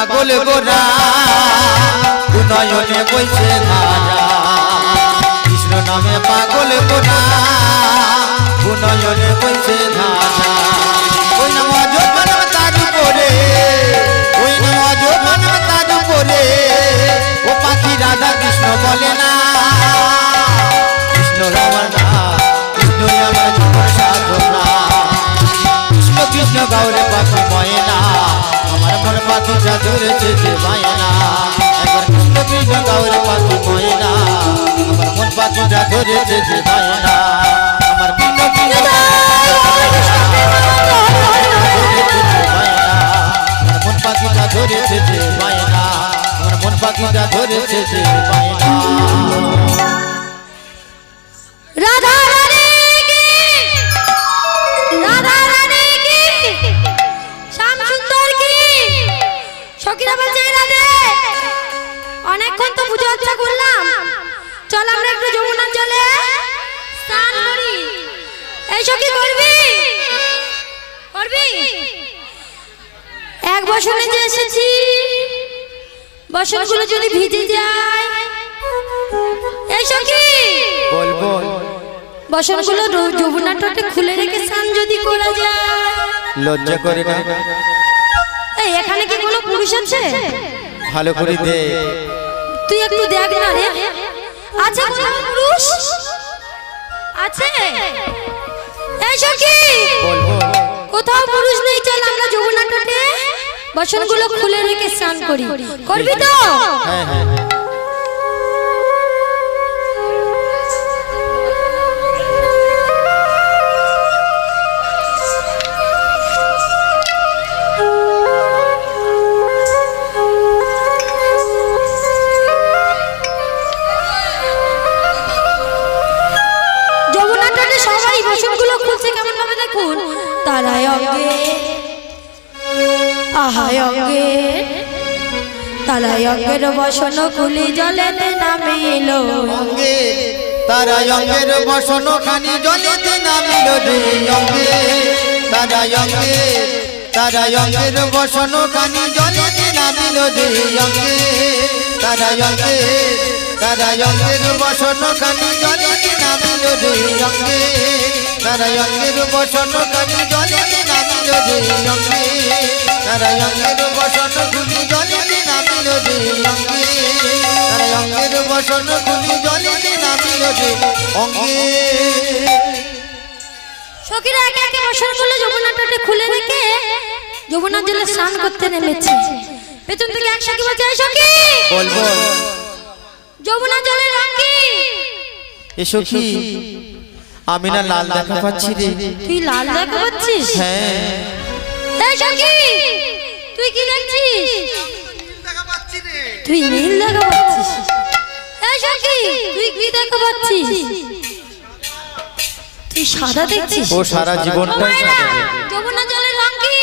পাগল গোরা নয়নে বইছে ধারা কৃষ্ণ নামে পাগল গোরা নয়নে বইছে ধারা ওই নাম অজপান তার উপরে ওই নাম অজপান তার উপরে ও পাখি রাধা কৃষ্ণ বলে না কৃষ্ণ আমার না কৃষ্ণ আমার জীবন সাধনা কৃষ্ণ কৃষ্ণ গাওরে পাখি ময়না আমার মন পাখি যা ধরেছে যে বায়না একবার কৃষ্ণ কৃষ্ণ গাওরে পাখি ময়না আমার মন পাখি যা ধরেছে যে বায়না আমার কৃষ্ণ কৃষ্ণ মন পাখি যা ধরেছে যে বায়না আমার মন পাখি যা ধরেছে যে বায়না রাধা রানী কি রাধা রানী কি শ্যাম সুন্দর কি সখীরা বলছে রাধে অনেকক্ষণ তো পুজো আচ্ছা করলাম চল আমরা একটু যমুনার জলে স্নান করি এই সখী করবি করবি এক বসনে যে এসেছি বসনগুলো যদি ভিজে যায় এই সখী বল বল বসনগুলো যমুনার তটে খুলে রেখে স্নান যদি করা যায় লজ্জা করে না এই এখানে কি কোনো পুরুষ আছে ভালো করে দে তুই একটু দেখ না রে আছে কোনো পুরুষ আছে এই সখী বল বল কোথাও পুরুষ নেই চল আমরা যমুনার তটে বসনগুলো খুলে রেখে স্নান করি করবি তো হ্যাঁ হ্যাঁ যমুনার তটে সবাই বসনগুলো খুলছে কেমন ভাবে দেখুন তারাই অঙ্গে আহায় অঙ্গে তারাই অঙ্গের বসন খুলি জলেতে নামিল অঙ্গে তারা অঙ্গের বসন খানি জলেতে নামিল রে অঙ্গে তারা অঙ্গের বসন খানি জলেতে নামিল রে অঙ্গে তারা অঙ্গের বসন খানি জলেতে নামিল রে অঙ্গে তারা অঙ্গের বসন খানি জলেতে নামিল রে অঙ্গে তারা অঙ্গের বসন খুলি জলেতে নামিল রে অঙ্গে তারা অঙ্গের বসন খুলি জলেতে নামিল রে অঙ্গে সখীরা একে একে বসনগুলো যমুনার তটে খুলে রেখে যমুনার জলে স্নান করতে নেমেছে পেছন থেকে এক সখী বলছে এই সখী বল বল যমুনার জলের রং কি এসো কি আমি না লাল দেখা পাচ্ছি রে তুই লাল দেখা পাচ্ছিস হ্যাঁ এই সখী তুই কি দেখছিস তুই নীল দেখা পাচ্ছিস এই সখী তুই কি দেখা পাচ্ছিস তুই সাদা দেখছিস ও সারা জীবনটাই সাদা যমুনা জলের রং কি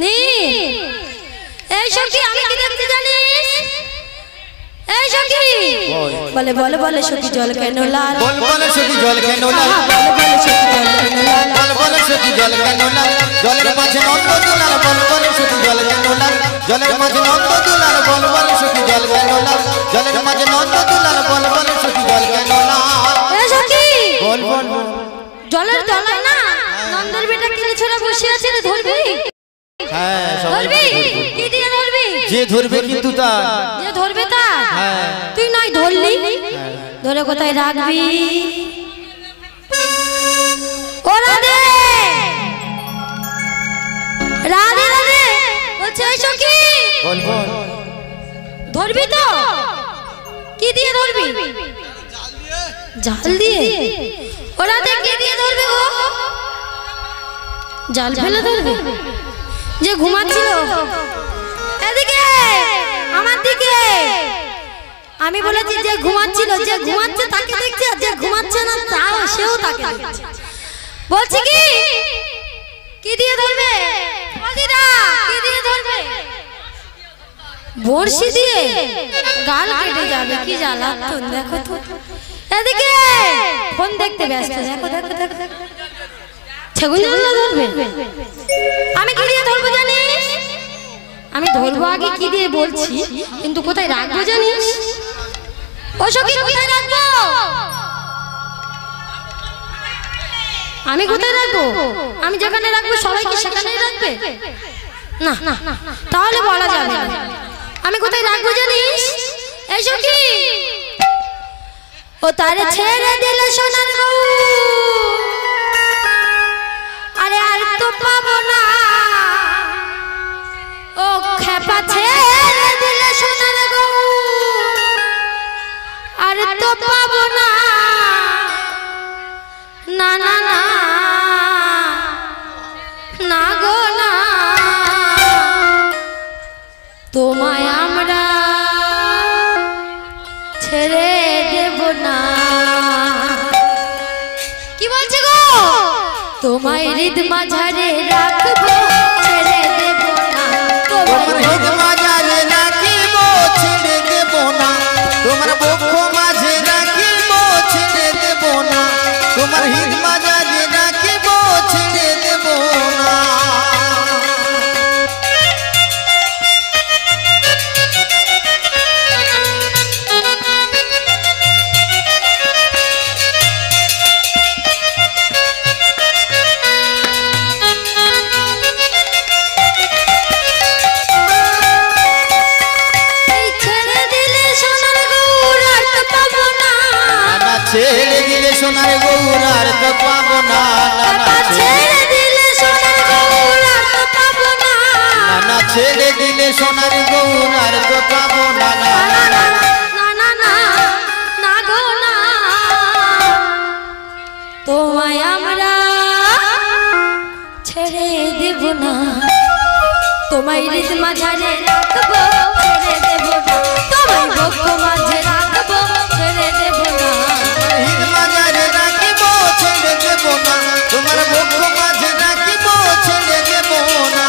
নীল এই সখী আমি কি দেখতে জানিস এই সখী বলে বলে বলে সখী জল কেন লাল বল বলে সখী জল কেন লাল বলে বলে সখী জল কেন লাল বল বলে সখী জল কেন লাল জলের মাঝে নন্দ দুলাল বল বলে সখী জল কেন লাল জলের মাঝে নন্দ দুলাল বল বলে সখী জল কেন লাল জলের মাঝে নন্দ দুলাল বল বলে সখী জল কেন লাল এই সখী বল বল জলের তলায় না নন্দের বেটা কিলে ছোড়া বসে আছে রে ধরবি হ্যাঁ সবাই ধরবি কি দিয়ে ধরবি যে ধরবে কিন্তু তা যে ধরবে তা হ্যাঁ তুই নয় ধরলি ধরে কোথায় রাখবি ও রাধে রাধে রাধে বলছে এই সখী বল বল ধরবি তো কি দিয়ে ধরবি জাল দিয়ে ও রাধে কি দিয়ে ধরবে গো জাল ফেলে ধরবে যে ঘুমাচ্ছিল এদিকে আমার দিকে আমি বলেছি যে ঘুমাচ্ছিল যে ঘুমাচ্ছে তাকে দেখছে আর যে ঘুমাচ্ছে না তাও সেও তাকে দেখছে বলছি কি দিয়ে ধরবে বদিরা কি দিয়ে ধরবে বড়শি দিয়ে গাল কেটে যাবে কি জ্বালাতন দেখো তো এদিকে ফোন দেখতে ব্যস্ত দেখো দেখো দেখো সেগুন ধরবে আমি কি দিয়ে ধরবো জানিস আমি ধরবো আগে কি দিয়ে বলছি, কিন্তু কোথায় রাখবো জানিস? ও সখী, কোথায় রাখবো? আমি কোথায় রাখবো? আমি যেখানে রাখবো সবাই কি সেখানেই রাখবে? না না, তাহলে বলা যাবে না। আমি কোথায় রাখবো জানিস? এই সখী, ও তারে ছেড়ে দিলে সোনার বউ, আরে আর তো পাবো না। ও খেপা ছেড়ে দিলে সোনার বউ, আর তো পাবো না। না না না, না গো না, তোমায় আমরা ছেড়ে দেব না। কি বলছে গো? তোমায় হৃদ মাঝারে রাখবো, ছেড়ে দেব না। তোমার হৃদ মাঝারে রাখিব, ছেড়ে দেব না। তোমার বক্ষ মাঝে রাখিব, ছেড়ে দেব না। তোমার হৃদ মাঝারে রাখিব, ছেড়ে দেব না। ছেড়ে দিলে সোনার গৌর আর তো পাবো না। ছেড়ে দিলে সোনার গৌর আর তো পাবো না। না ছেড়ে দিলে সোনার গৌর আর তো পাবো না। না না না, না গো না, তোমায় আমরা ছেড়ে দেব না। তোমায় হৃদ মাঝারে রাখবো, ছেড়ে দেব না। তোমায় বক্ষ মাঝে রাখবো, ছেড়ে দেব না। হৃদ মাঝারে রাখিব, ছেড়ে দেব না। তোমার বক্ষ মাঝে রাখিব, ছেড়ে দেব না।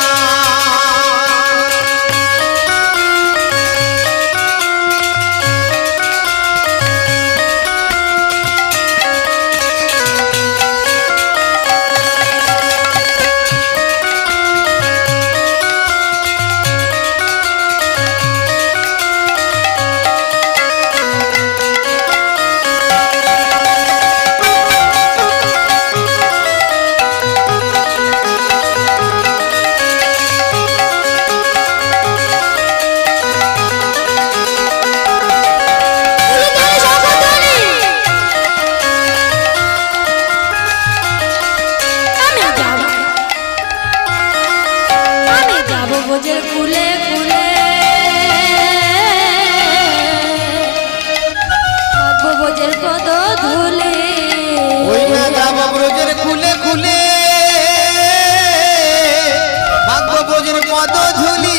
ব্রজের কুলে কুলে ব্রজের পদ ধুলে, ওই না যাব ব্রজের কুলে কুলে, ভাগ্য ব্রজের পদ ধুলি।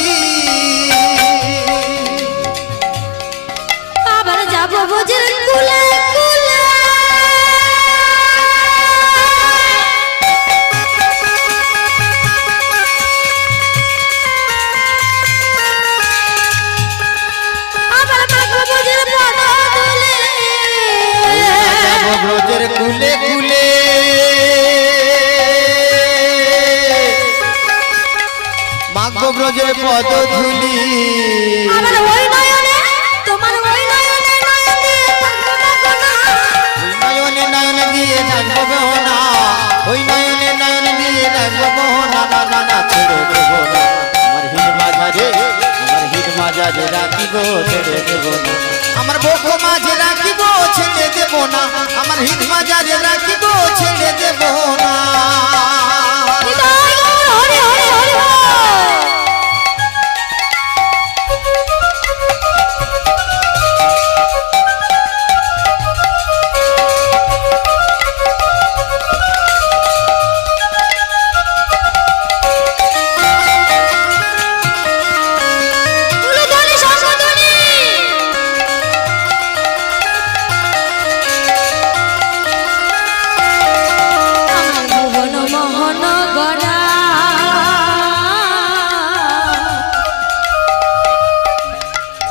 আবার যাব ব্রজের কুলে কুলে, ব্রজের কুলে কুলে, মাগব ব্রজের পদ ধুলি। আমার ওই নয়নে তোমার ওই নয়নে নয়নে নয়নে দিয়ে থাকবো না, ওই নয়নে নয়নে দিয়ে থাকবো না। না না না ছেড়ে দেব না, আমার হিট মাঝারে, আমার হিট মাঝারে রাখিব, ছেড়ে দেব না। আমার বক্ষ মাঝে রাখিব, ছেড়ে দেব না। আমার হিট মাঝারে রাখিব, ছেড়ে দেব না।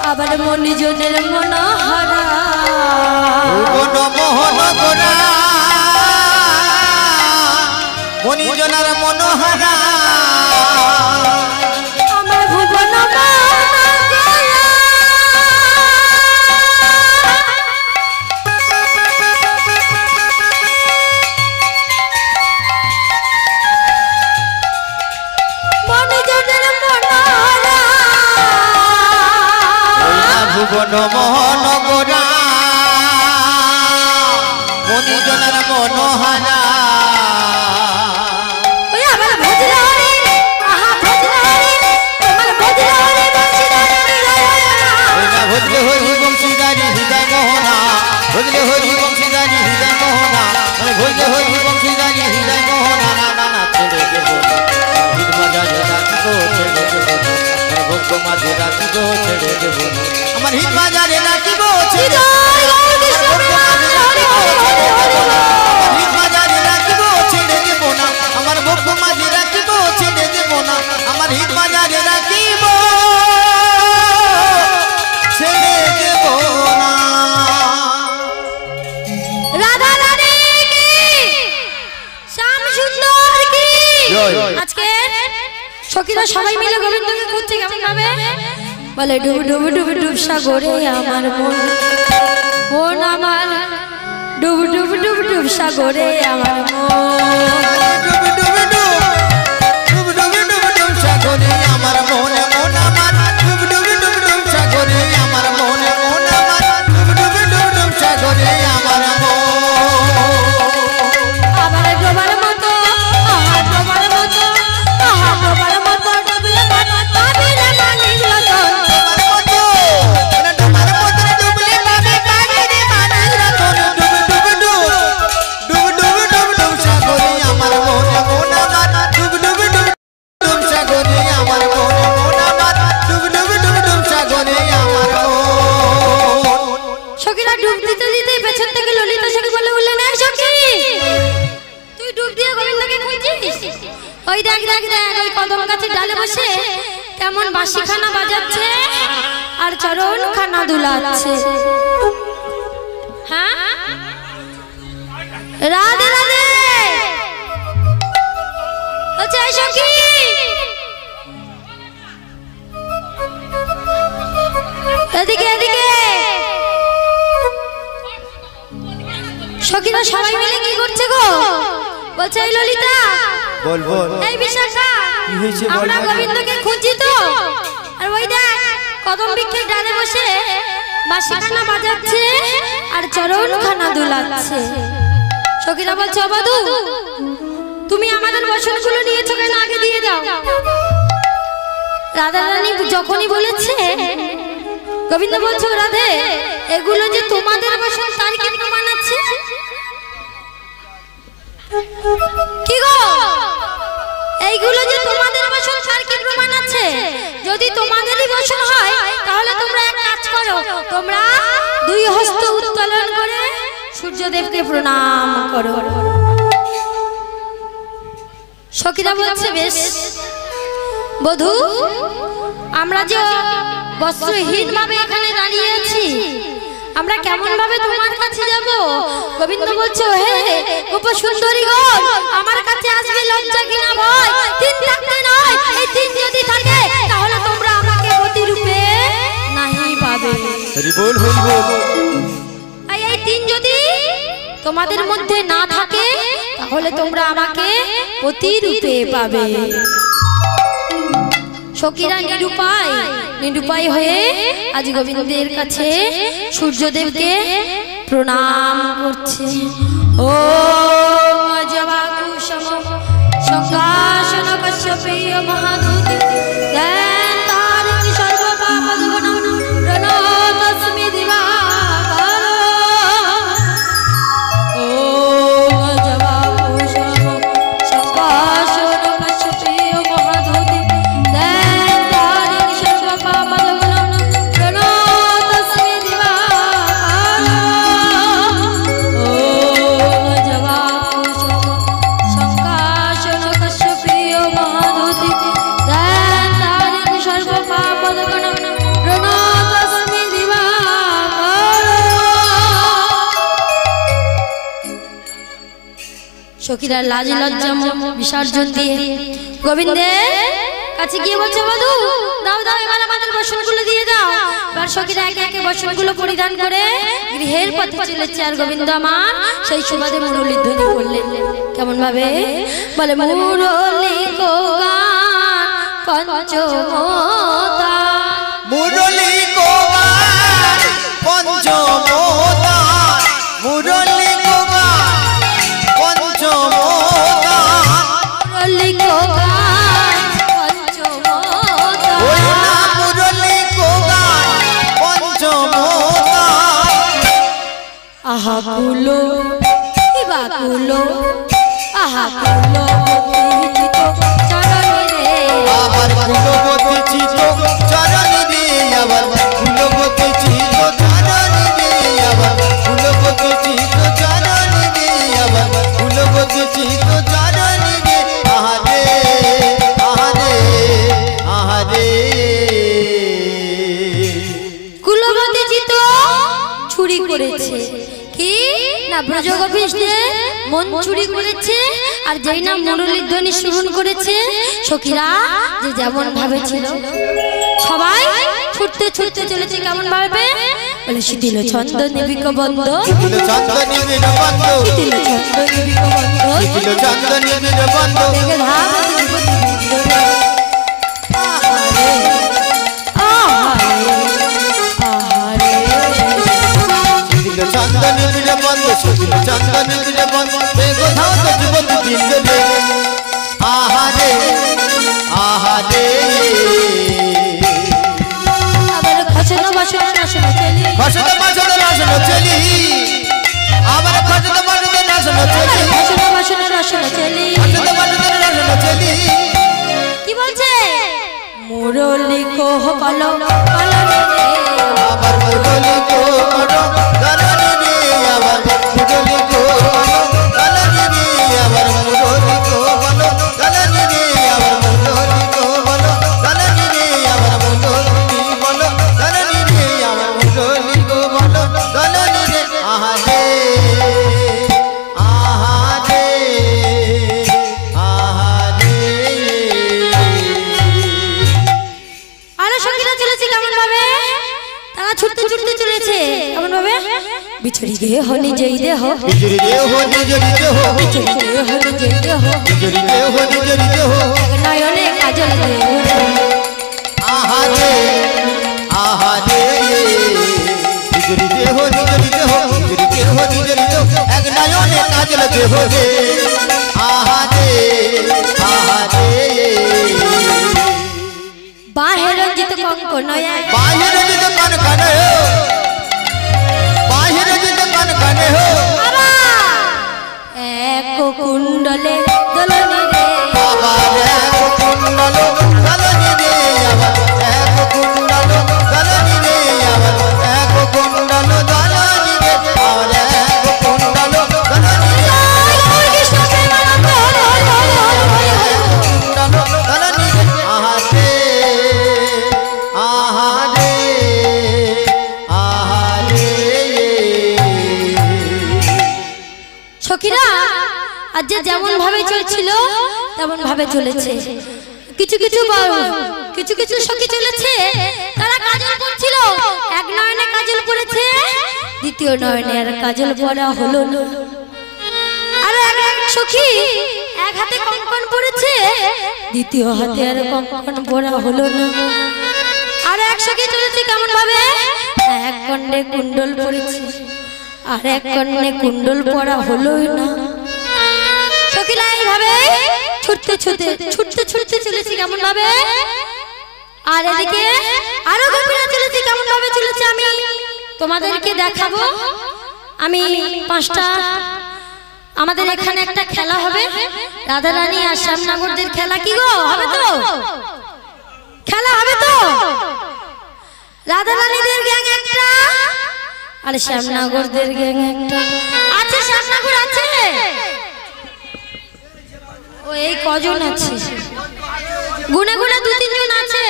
আবার মনিজনের মনোহরা, মোহন গোরা মনিজনার মনোহরা, আমার ভুবন কোন মোহন গোরা মনিজনার মনোহারা ওই আমার ভজরা হরি আহা ভজরা হরি তোমার ভজরা হরি বংশীদারি ওইটা ভজলে হরি বংশীদারি হৃদয় মোহনা ভজলে হরি বংশীদারি হৃদয় মোহনা ভজলে হরি বংশীদারি হৃদয় মোহনা না না না ছেড়ে দেব হিদ বাজারে রাখিব ছেড়ে দেব ভক্ত মাঝে রাখিব ছেড়ে দেব আমার হিদ বাজারে রাখিব ছেড়ে হিদ বাজারে রাখিব ছেড়ে দেব না আমার ভক্ত মাঝে রাখিব ছেড়ে দেব না আমার হিদ বাজারে রাখিব ছেড়ে দেব না রাধা রানী কি শ্যাম সুন্দর কি আজকে সখীরা সবাই মিলে গোবিন্দকে খুঁজছে কেমন ভাবে বলে ডুব ডুব ডুব ডুব সাগরে আমার মন মন আমার ডুব ডুব ডুব ডুব সাগরে আমার মন ডুব ডুব ডুব ডুব ডুব ডুব ডুব সাগরে আমার মন মন আমার ডুব ডুব ডুব ডুব সাগরে আমার মন মন আমার ডুব ডুব ডুব ডুব সাগরে আমার মন আবার ডোবার মতো আহা ডোবার মতো আহা ডোবার মতো ডুবলে মতো পাবি রে মানিক রতন তোমার মতো তোমার মতো ডুবলে পাবে পাবে রে মানিক রতন ডুব ডুব ডুব ডুব ডুব ডুব ডুব সাগরে আমার মন মন আমার ডুব ডুব ডুব ডুব সাগরে আমার মন মন আমার ডুব ডুব ডুব ডুব সাগরে আমার মন সখীরা ডুব দিতে দিতে পেছন থেকে ললিতা সখী বলে উঠলেন এই সখী তুই ডুব দিয়ে গোবিন্দকে খুঁজছিস ওই দেখ দেখ দেখ ওই কদম গাছের ডালে বসে কেমন বাঁশিখানা বাজাচ্ছে আর চরণ খানা দুলাচ্ছে হ্যাঁ রাধে রাধে আচ্ছা এই সখী এদিকে এদিকে সখীরা সবাই মিলে কি করছে গো বলছে এই ললিতা বল বল এই বিশাখা কি হয়েছে বল আমরা না। গোবিন্দকে খুঁজি তো আর ওই দেখ কদম বৃক্ষের ডালে বসে বাঁশিখানা বাজাচ্ছে আর চরণ খানা দুলাচ্ছে সখীরা বলছে অবাধু তুমি আমাদের বসনগুলো নিয়েছো কেন আগে দিয়ে দাও রাধা রানী যখনই বলেছে গোবিন্দ বলছো রাধে এগুলো যে তোমাদের বসন তার কি প্রমাণ আছে কি গো এইগুলো যে তোমাদের বসন তার কি প্রমাণ আছে যদি তোমাদেরই বসন হয় তাহলে তোমরা এক কাজ করো তোমরা দুই হস্ত উত্তোলন করে সূর্যদেবকে প্রণাম করো সখীরা বলছে বেশ বধূ আমরা যে বস্ত্রহীন ভাবে এখানে দাঁড়িয়ে আছি আমরা কেমন ভাবে তোমার কাছে যাব গোবিন্দ বলছে হে গোপ সুন্দরী গো আমার কাছে আসবে লজ্জা কিনা ভয় তিন থাকতে নয় এই তিন যদি থাকে তাহলে তোমরা আমাকে প্রতিরূপে নাহি পাবে হরি বল হরি বল এই তিন যদি তোমাদের মধ্যে না থাকে তাহলে তোমরা আমাকে প্রতিরূপে পাবে সখীরা নিরুপায় হয়ে আজ গোবিন্দের কাছে সূর্যদেবকে প্রণাম করছে ও জবাকুশম সংঘাসন কশ্যপীয় মহাদূতি দেন তারিক সর্বপাপদগণম প্রণতস্মি দিবাকর ও জবাকুশম সংঘাসন কশ্যপীয় মহাদূতি দেন তারিক সর্বপাপদগণম প্রণতস্মি দিবাকর ও জবাকুশম সংঘাসন কশ্যপীয় মহাদূতি দেন তারিক সর্বপাপদগণম প্রণতস্মি দিবাকর সখীরা লাজ লজ্জা বিসর্জন দিয়ে গোবিন্দের কাছে গিয়ে বলছে বধূ দাও দাও এবার আমাদের বসনগুলো দিয়ে দাও এবার সখীরা একে একে বসনগুলো পরিধান করে গৃহের পথে চলেছে আর গোবিন্দ আমার সেই সুবাদে মুরলীর ধ্বনি করলেন কেমন ভাবে বলে মুরলী গো গান পঞ্চমতা মুরলী গোপাল কুলো বাকুলো আহা কুলো চিত চরণে রে আবার কুলবতী চিত চরণে রে আবার কুলবতী চিত চরণে রে আবার কুলবতী চিত চরণে রে আবার কুলবতী চিত চরণে রে আহারে আহারে আহারে কুলবতী চিত চুরি করেছে কি না ব্রজগোপীশদের মন চুরি করেছে আর যেই না মুরলীর ধ্বনি শ্রবণ করেছে সখীরা যে যেমন ভাবে ছিল সবাই ছুটতে ছুটতে চলেছে কেমন ভাবে বলে শিথিল ছন্দ নিবিক বন্ধ শিথিল ছন্দ নিবিড় বন্ধ শিথিল ছন্দ নিবিক বন্ধ শিথিল ছন্দ নিবিড় বন্ধ বেগে ধাম আহারে আহারে আহারে শিথিল ছন্দ নিবিড় বন্ধ শিথিল ছন্দ নিবিড় বন্ধ বেগ ধাও তো যুবতী বৃন্দ রে আহারে আহারে আবার খচন বাসন নাশন চলি খসত বাসন নাশন চলি আবার খসত বাসন নাশন চলি খচন বাসন নাশন চলি খসত বাসন নাশন চলি কি বলছে মুরলি কোহ কলম কলম রে আবার মুরলি কো করো গরনি রে আবার মুরলি কো গরনি রে আবার মুরলি কো বলো গরনি রে আবার মুরলি কো বলো গরনি রে আবার মুরলি বলো গরনি রে আবার মুরলি কো বলো গরনি রে আহারে আহারে আহারে আরে সখীরা চলেছে কেমন ভাবে তারা ছুটতে ছুটতে চলেছে কেমন ভাবে বিছড়ি দেহ নিজেই দেহ নিজরি দেহ নিজরি দেহ বিছড়ি দেহ নিজেই দেহ নিজরি দেহ নিজরি দেহ নয়নে কাজল দেহ আহারে আহারে নিজরি দেহ নিজরি দেহ নিজরি দেহ নিজরি দেহ এক নয়নে কাজল দেহ রে আহারে আহারে বাহে রঞ্জিত কঙ্কনয়া বাহিরে জিত কান কানে হো বাহিরে জিত কান কানে হো এক কুণ্ডলে দলনে রে আবার এক কুণ্ডল গলনি রে আবার এক কুণ্ডল গলনি রে আবার এক কুণ্ডল গলনি রে আবার এক কুণ্ডল গলনি রে কৃষ্ণ প্রেমানন্দ হরে হরে হরে হরে হরে কুণ্ডল গলনি রে আহারে আহারে আহারে সখীরা আজ যে যেমন ভাবে চলছিল তেমন ভাবে চলেছে কিছু কিছু কিছু কিছু সখী চলেছে তারা কাজল করছিল এক নয়নে কাজল পড়েছে দ্বিতীয় নয়নে আর কাজল পরা হলো না আর এক সখী এক হাতে কঙ্কন পড়েছে দ্বিতীয় হাতে আর কঙ্কন পরা হলো না আর এক সখী চলেছে কেমন ভাবে এক কন্যে কুণ্ডল পড়েছে আর এক কন্যে কুণ্ডল পরা হলোই না সখীরা এইভাবে ছুটতে ছুটতে ছুটতে ছুটতে চলেছি কেমন ভাবে আর এদিকে আরো গোপীরা চলেছি কেমন ভাবে চলেছে আমি তোমাদেরকে দেখাবো আমি পাঁচটা আমাদের এখানে একটা খেলা হবে রাধা রানী আর শ্যামনগরদের খেলা কি গো হবে তো খেলা হবে তো রাধা রানীদের গ্যাং একটা আর শ্যামনগরদের গ্যাং একটা আছে শ্যামনগর আছে ও এই কজন আছে গুনে গুনে দু তিনজন আছে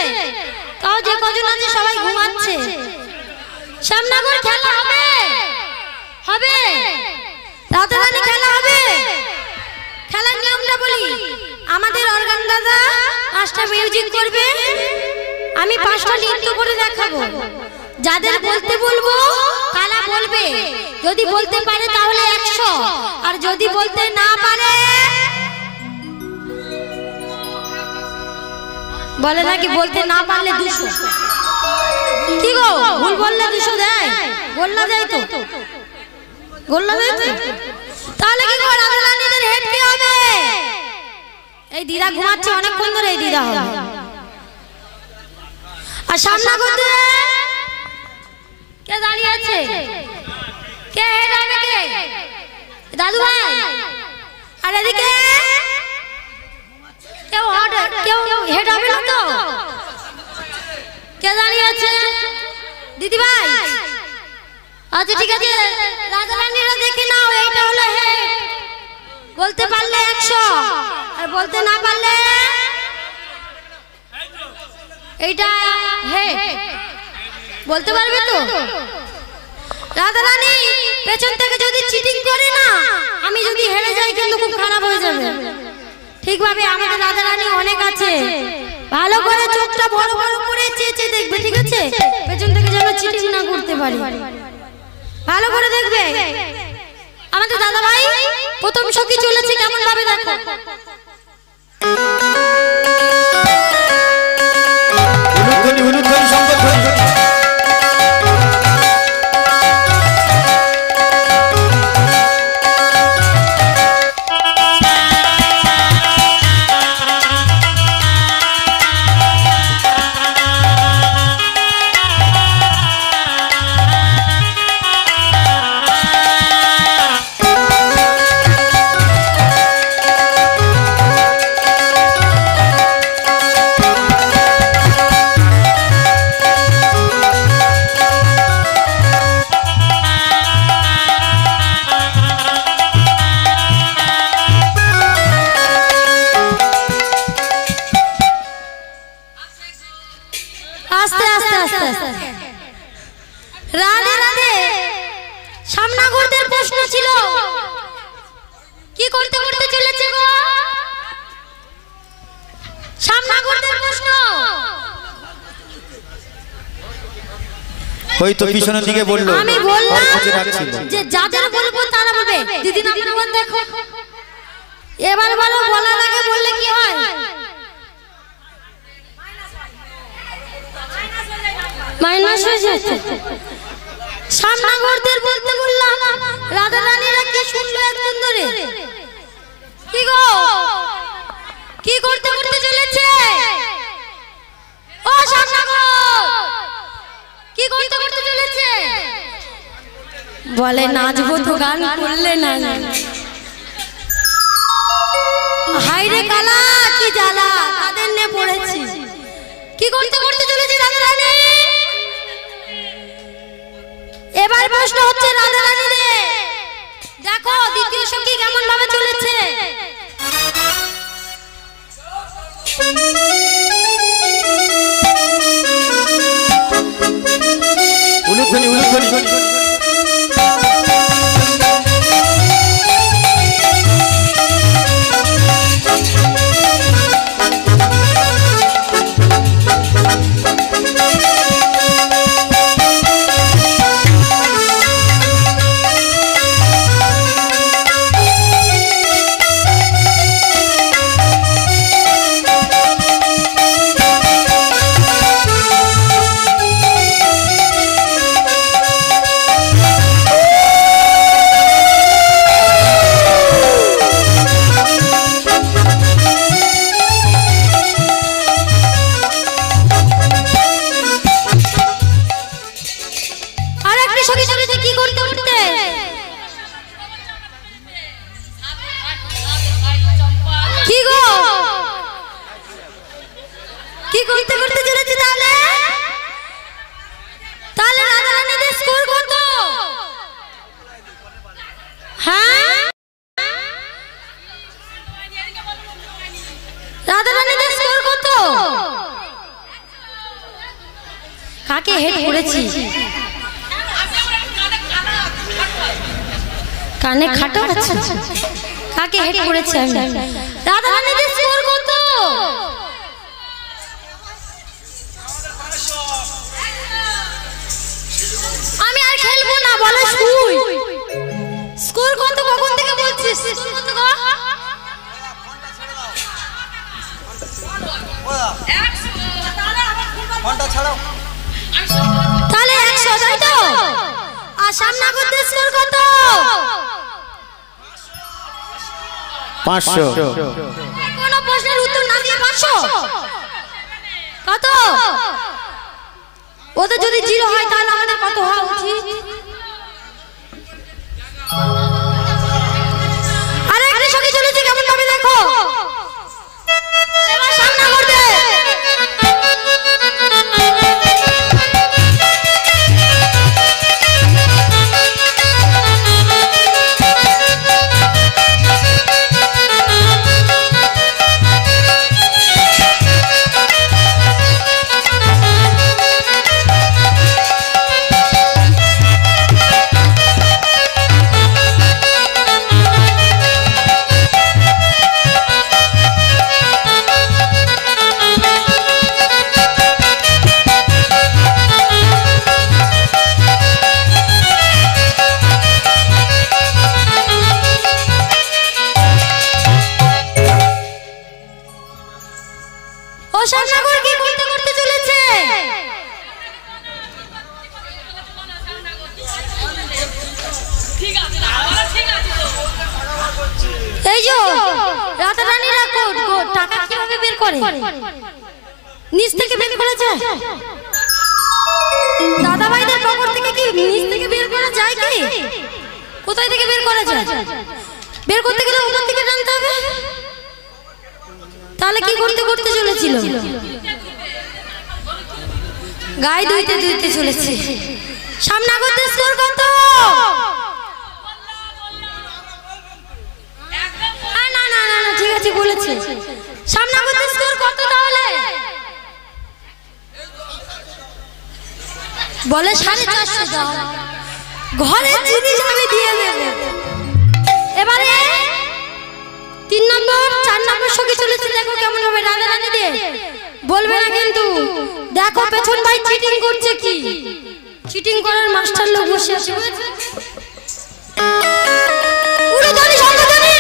তাও যে কজন আছে সবাই ঘুমাচ্ছে শ্যামনগর খেলা হবে হবে রাধা রানী খেলা হবে খেলার নিয়মটা বলি আমাদের অর্গান দাদা পাঁচটা মিউজিক করবে আমি পাঁচটা নৃত্য করে দেখাবো যাদের বলতে বলবো তারা বলবে যদি বলতে পারে তাহলে 100 আর যদি বলতে না পারে বলে নাকি বলতে না পারলে 200 কি গো ভুল বললে 200 দেয় বললা যায় তো বললা যায় তো তাহলে কি গো রাধা রানীদের হেড কে হবে এই দিদা ঘুমাচ্ছে অনেকক্ষণ ধরে এই দিদা হবে আর সামনা করতে কে দাঁড়িয়ে আছে কে হেড হবে কে? দাদু ভাই আর এদিকে কেউ হেড হবে না তো? কে দাঁড়িয়ে আছে? দিদি ভাই আচ্ছা ঠিক আছে, রাজা রানীরা দেখে নাও, এইটা হলো হেড। বলতে পারলে 100 আর বলতে না পারলে এইটা হেড। বলতে পারবে তো? রাজা রানী পেছন থেকে যদি চিটিং করে না, আমি যদি হেরে যাই কিন্তু খুব খারাপ হয়ে যাবে। ঠিকভাবে আমাদের রাজা রানী অনেক আছে, ভালো করে চোখটা বড় বড় করে চেয়ে দেখবে, ঠিক আছে? পেছন থেকে যেন চিটিং না করতে পারি, ভালো করে দেখবে। আমাদের দাদা ভাই প্রথম সখী চলেছে, কেমন ভাবে দেখো। আস্তে আস্তে আস্তে আস্তে রাধে রাধে। সামনাগরদের প্রশ্ন ছিল, কি করতে করতে চলেছে গো? সামনাগরদের প্রশ্ন হয়তো পিছনের দিকে বললো, আমি বললাম যে যাদের বলবো তারা বলবে। দিদি নাম্বার দেখো, এবার বলো, বলার আগে বললে কি হয়? মাইনাস হয়ে যাচ্ছে। সামনাগরদের বলতে বললাম, রাধা রানীরা কি শুনলো একদিন ধরে? কি গো, কি করতে করতে চলেছে? ও সামনাগর, কি করতে করতে চলেছে? বলে নাচবো তো, গান করলে না। হাইরে কালা, কি জ্বালা, কাদের নিয়ে পড়েছি। কি করতে করতে চলেছে রাধা রানী? এবার প্রশ্ন হচ্ছে রাধা রানী রে, দেখো দ্বিতীয় সখী কেমন ভাবে চলেছে। উলুধ্বনি উলুধ্বনি। কি করতে করতে চলেছে তাহলে? তাহলে রাধা রানীদের স্কোর কত? হ্যাঁ, রাধা রানীদের স্কোর কত? কাকে হেড করেছি? কানে খাটো আছে। কাকে হেড করেছি আমি? রাধা রানীদের স্কোর কত? আমি আর খেলবো না, বলো শুই। স্কোর কত? কখন থেকে বলছিস? কত গো? তাহলে 100, তাই তো? আর সামনাগরদের স্কোর কত? 500। কোন প্রশ্নের উত্তর না দিয়ে 500? কত? ওদের যদি 0 হয় তাহলে আমাদের কত হওয়া উচিত? শ্যামনগর কি করতে করতে চলেছে? এই যে রাতারানীরা টাকা কিভাবে বের করে? নিচ থেকে বের করা যায়? দাদা ভাইদের পকেট থেকে কি নিচ থেকে বের করা যায় কি? কোথায় থেকে বের করা যায়? বের করতে গেলে উপর থেকে টানতে হবে। তাহলে কি করতে করতে চলেছিল? গায়ে ধুইতে ধুইতে চলেছে। শ্যামনগরের স্কোর কত? না না না না ঠিক আছে বলেছে। শ্যামনগরের স্কোর কত তাহলে? বলে 450 দাও। ঘরের জিনিস আমি দিয়ে দেব। এবারে 3 নম্বর 4 নম্বর সঙ্গে চলেছে, দেখো কেমন হবে রাজা রানী দিয়ে। বলবে না কিন্তু। দেখো পেছন ভাই চিটিং করছে কি? চিটিং করার মাস্টার লোক বসে আছে। উড়ো ধনি সঙ্গধনি।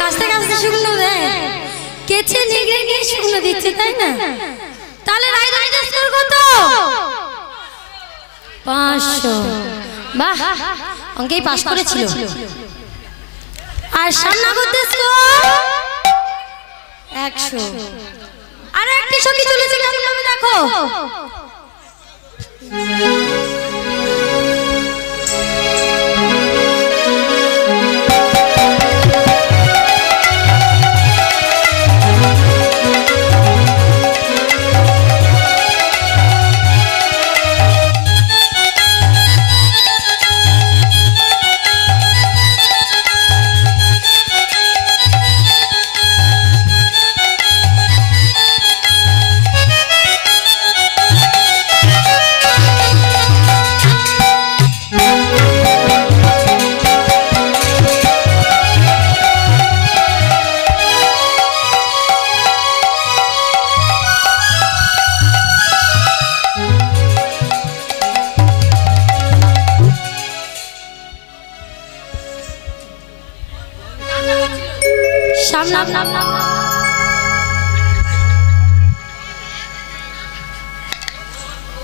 কাছতে কাছতে শুকনো দেয়, কেচে নিগড়ে নিয়ে শুকনো দিচ্ছে, তাই না? তাহলে রাইডার স্কোর কত? 500। বাহ, অঙ্কেই পাস করেছিল। আর শ্যামনগরের স্কোর 100। আর একটি সঙ্গী চলেছে, কেমন হবে দেখো।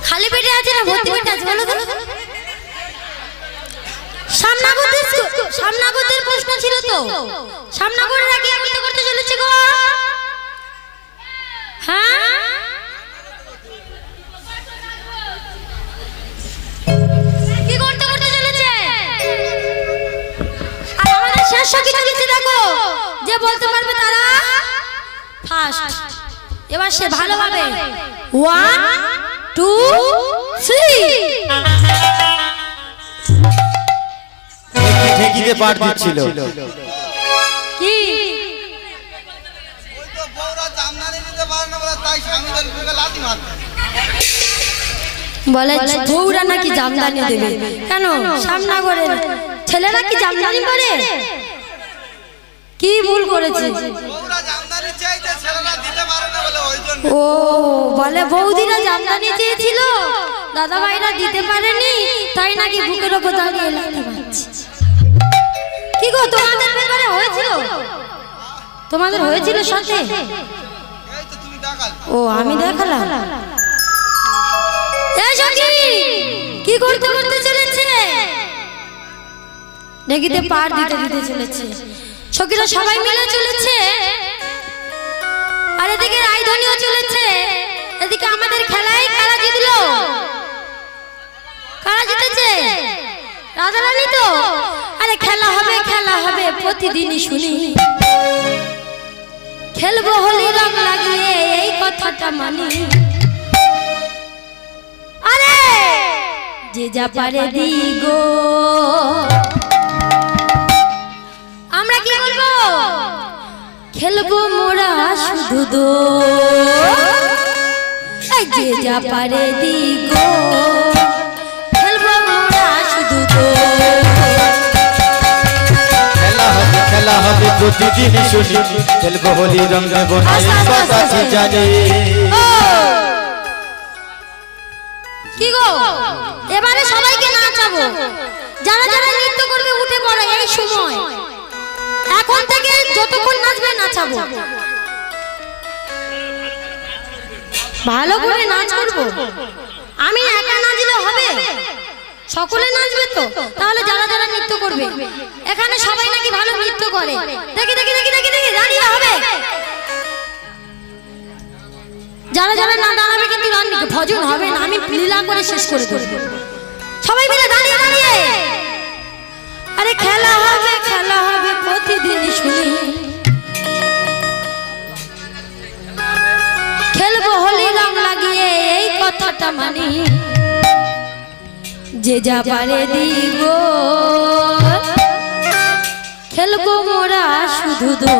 খালি পেটে আছে না ভর্তি পেটে আছে বলো তো? শ্যামনগরের প্রশ্ন ছিল তো। শ্যামনগরের আগে করতে করতে চলেছে গো। হ্যাঁ কি করতে করতে চলেছে? আর আমাদের শেষ কি চলেছে দেখো। যে বলতে পারবে তারা ফার্স্ট। এবার সে ভালোভাবে 1 2 3 ঠেকিতে পার দিচ্ছিল কি? ওই তো বউরা জামদানি নিতে পারে না বলে তাই স্বামীদের বুকে লাথি মারছে। বলে বউরা নাকি জামদানি দেবে কেন? শ্যামনগরের ছেলেরা কি জামদানি পরে? কি ভুল করেছে? বউরা জামদানি চাইতে ছেলেরা দিতে পারে না বলে ওইজন্য। ও বলে বৌদিরা জামদানি চেয়েছিল, দাদা ভাইরা দিতে পারেনি, তাই নাকি বুকের উপর দাঁড়িয়ে লাথি মারছে। কি গো তোমাদের ব্যাপারে হয়েছিল? তোমাদের হয়েছিল সাথে? এই তো তুমি দেখাল। ও আমি দেখালাম। এই সঙ্গী কি করতে করতে চলেছে? নেগিতে পার দিতে দিতে চলেছে, সখীরা সবাই মিলে চলেছে। আর এদিকে রায়ধনীও চলেছে, এদিকে আমাদের খেলায় কারা জিতলো? কারা জিতেছে? রাজা রানী তো। আরে খেলা হবে প্রতিদিনই শুনি, খেলবো হোলি রং লাগিয়ে এই কথাটা মানি। আরে যে যা পারে দিগো, আমরা কি বলবো? খেলবো মোরা শুধু দো, যে যা পারে দিগো, খেলবো মোরা শুধু দো। খেলা হবে প্রতিদিন শুনি, খেলবো হোলি রং দেব না এই কথা কি জানি। কি গো, এবারে সবাইকে নাচাবো, যারা যারা নৃত্য করবে উঠে পড়ে এই সময়, এখন থেকে যতক্ষণ নাচবে নাচাবো, ভালো করে নাচ করবো। আমি একা নাচলে হবে? সকলে নাচবে তো, তাহলে যারা যারা নৃত্য করবে, এখানে সবাই নাকি ভালো নৃত্য করে, দেখি দেখি দেখি দেখি দেখি দাঁড়িয়ে হবে। যারা যারা না দাঁড়াবে কিন্তু ভজন হবে না, আমি লীলা করে শেষ করে দেবো। সবাই মিলে দাঁড়িয়ে দাঁড়িয়ে, আরে খেলা হবে প্রতিদিন শুনি, খেলবো হোলি রং লাগিয়ে এই কথাটা মানি। যে যা পারে দিব, খেলবো মোরা শুধু দো।